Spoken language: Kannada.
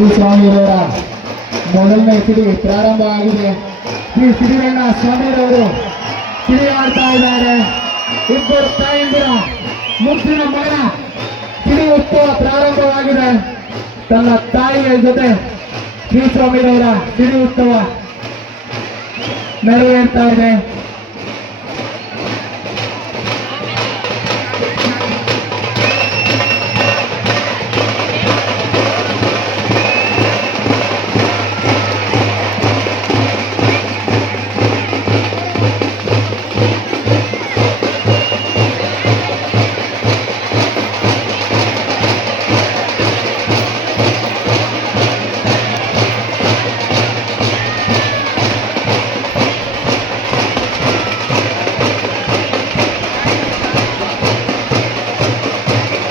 ಶ್ರೀ ಸ್ವಾಮಿಯವರ ಮೊದಲನೇ ಸಿಡಿ ಪ್ರಾರಂಭ ಆಗಿದೆ. ಶ್ರೀ ಸಿರಿವಣ್ಣ ಸ್ವಾಮಿರವರು ಸಿಡಿ ಆಡ್ತಾ ಇದ್ದಾರೆ. ಇಬ್ಬರು ತಾಯಿಂದಿರ ಮುತ್ತಿನ ಮಗನ ಸಿಡಿ ಉತ್ಸವ ಪ್ರಾರಂಭವಾಗಿದೆ. ತನ್ನ ತಾಯಿಯ ಜೊತೆ ಶ್ರೀ ಸ್ವಾಮಿರವರ ಸಿಡಿ ಉತ್ಸವ ನೆರವೇರ್ತಾ ಇದೆ.